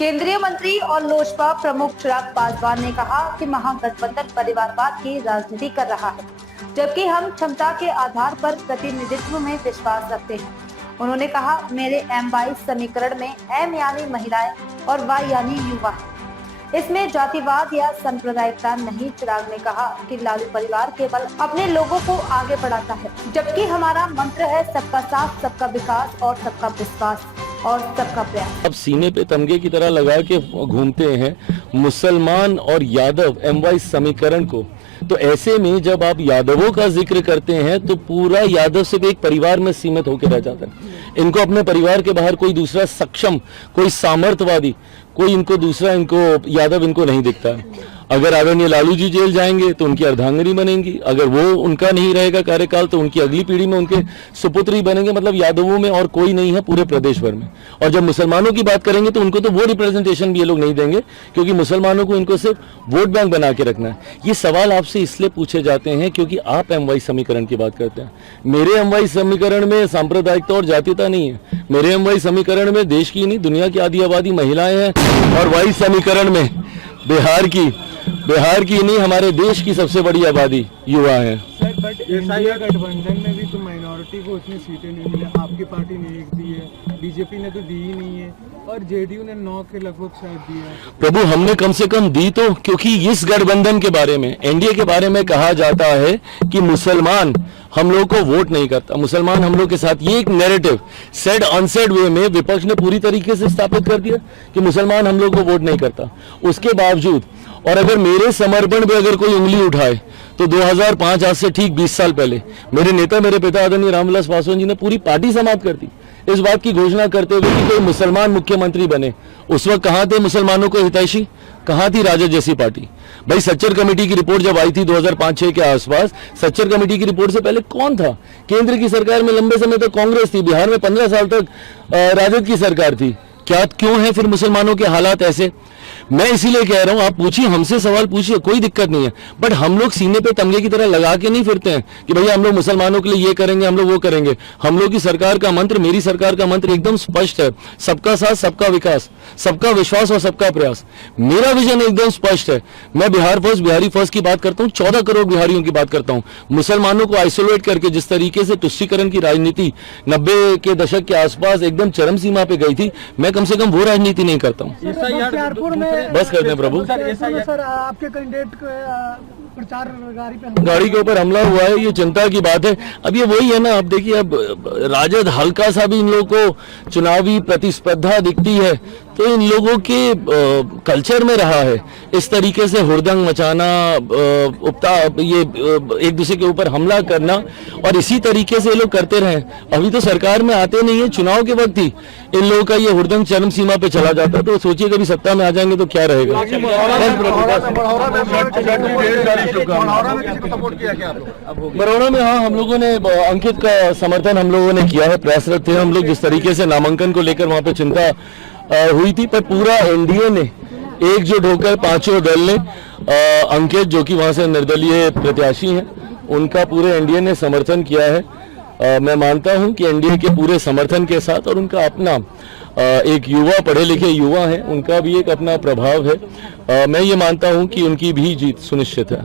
केंद्रीय मंत्री और लोजपा प्रमुख चिराग पासवान ने कहा कि महागठबंधन परिवारवाद की राजनीति कर रहा है, जबकि हम क्षमता के आधार पर प्रतिनिधित्व में विश्वास रखते हैं। उन्होंने कहा, मेरे M22 समीकरण में M यानी महिलाएं और Y यानी युवा है, इसमें जातिवाद या सांप्रदायिकता नहीं। चिराग ने कहा कि लालू परिवार केवल अपने लोगों को आगे बढ़ाता है, जबकि हमारा मंत्र है सबका साथ, सबका विकास और सबका विश्वास और सबका प्रयास। अब सीने पे तमगे की तरह लगा के घूमते हैं मुसलमान और यादव M22 समीकरण को। तो ऐसे में जब आप यादवों का जिक्र करते हैं तो पूरा यादव सिर्फ एक परिवार में सीमित होकर रह जाता है। इनको अपने परिवार के बाहर कोई दूसरा सक्षम, कोई सामर्थ्यवादी, कोई इनको दूसरा यादव इनको नहीं दिखता है। अगर आदरणीय लालू जी जेल जाएंगे तो उनकी अर्धांगिनी बनेंगी, अगर वो उनका नहीं रहेगा कार्यकाल तो उनकी अगली पीढ़ी में उनके सुपुत्री बनेंगे। मतलब यादवों में और कोई नहीं है पूरे प्रदेश भर में। और जब मुसलमानों की बात करेंगे तो उनको तो वो रिप्रेजेंटेशन भी ये लोग नहीं देंगे, क्योंकि मुसलमानों को इनको सिर्फ वोट बैंक बना के रखना है। ये सवाल आपसे इसलिए पूछे जाते हैं क्योंकि आप M22 समीकरण की बात करते हैं। मेरे M22 समीकरण में सांप्रदायिकता और जातीयता नहीं है। मेरे M22 समीकरण में देश की नहीं दुनिया की आधी आबादी महिलाएं हैं। और वाई समीकरण में बिहार की नहीं हमारे देश की सबसे बड़ी आबादी युवा है। सर, बट इंडिया गठबंधन में भी तो माइनॉरिटी को उतनी सीटें नहीं मिली। आपकी पार्टी ने 1 दी है, बीजेपी ने तो दी ही नहीं है, और जेडीयू ने 9 के लगभग शायद दिया। प्रभु, हमने कम से कम दी तो, क्योंकि इस गठबंधन के बारे में, एनडीए के बारे में कहा जाता है कि मुसलमान हम लोग को वोट नहीं करता, मुसलमान हम लोग के साथ। ये एक नैरेटिव सेड अनसेड वे में विपक्ष ने पूरी तरीके से स्थापित कर दिया कि मुसलमान हम लोग को वोट नहीं करता। उसके बावजूद, और अगर मेरे समर्पण पे अगर कोई उंगली उठाए तो 2005 आज से ठीक 20 साल पहले मेरे नेता, मेरे पिता आदरणीय रामविलास पासवान जी ने पूरी पार्टी समाप्त कर दी इस बात की घोषणा करते हुए कि कोई मुसलमान मुख्यमंत्री बने। उस वक्त कहां थे मुसलमानों को हितैषी, कहां थी राजद जैसी पार्टी? भाई, सच्चर कमेटी की रिपोर्ट जब आई थी 2005-6 के आसपास, सच्चर कमेटी की रिपोर्ट से पहले कौन था? केंद्र की सरकार में लंबे समय तक कांग्रेस थी, बिहार में 15 साल तक राजद की सरकार थी। क्यों है फिर मुसलमानों के हालात ऐसे? मैं इसीलिए कह रहा हूं, आप पूछिए, हमसे सवाल पूछिए, कोई दिक्कत नहीं है। बट हम लोग सीने पे तमगे की तरह लगा के नहीं फिरते हैं कि भैया हम लोग मुसलमानों के लिए ये करेंगे, हम लोग वो करेंगे। हम लोग की सरकार का मंत्र, मेरी सरकार का मंत्र एकदम स्पष्ट है, सबका साथ, सबका विकास, सबका विश्वास और सबका प्रयास। मेरा विजन एकदम स्पष्ट है। मैं बिहार फर्स्ट, बिहारी फर्स्ट की बात करता हूँ, 14 करोड़ बिहारियों की बात करता हूँ। मुसलमानों को आइसोलेट करके जिस तरीके से तुष्टीकरण की राजनीति 90 के दशक के आसपास एकदम चरम सीमा पे गई थी, मैं कम से कम वो राजनीति नहीं करता हूँ। बस करते हैं प्रभु। सर, आपके कैंडिडेट प्रचार गाड़ी के ऊपर हमला हुआ है, ये चिंता की बात है। अब ये वही है ना, अब देखिए, अब राजद हल्का सा भी इन लोगों को चुनावी प्रतिस्पर्धा दिखती है तो इन लोगों के कल्चर में रहा है इस तरीके से हुड़दंग मचाना, ये एक दूसरे के ऊपर हमला करना, और इसी तरीके से ये लोग करते रहे। अभी तो सरकार में आते नहीं है, चुनाव के वक्त ही इन लोगों का ये हुड़दंग चरम सीमा पे चला जाता है। तो सोचिए कभी सत्ता में आ जाएंगे तो क्या रहेगा। बड़ौदा में हाँ, हम लोगों ने अंकित का समर्थन हम लोगों ने किया है, प्रयासरत थे हम लोग। जिस तरीके से नामांकन को लेकर वहां पे चिंता हुई थी, पर पूरा एनडीए ने एकजुट होकर, पांचों दल ने, अंकित जो कि वहां से निर्दलीय प्रत्याशी हैं, उनका पूरे एनडीए ने समर्थन किया है। मैं मानता हूं कि एनडीए के पूरे समर्थन के साथ, और उनका अपना एक युवा, पढ़े लिखे युवा हैं, उनका भी एक अपना प्रभाव है। मैं ये मानता हूं कि उनकी भी जीत सुनिश्चित है।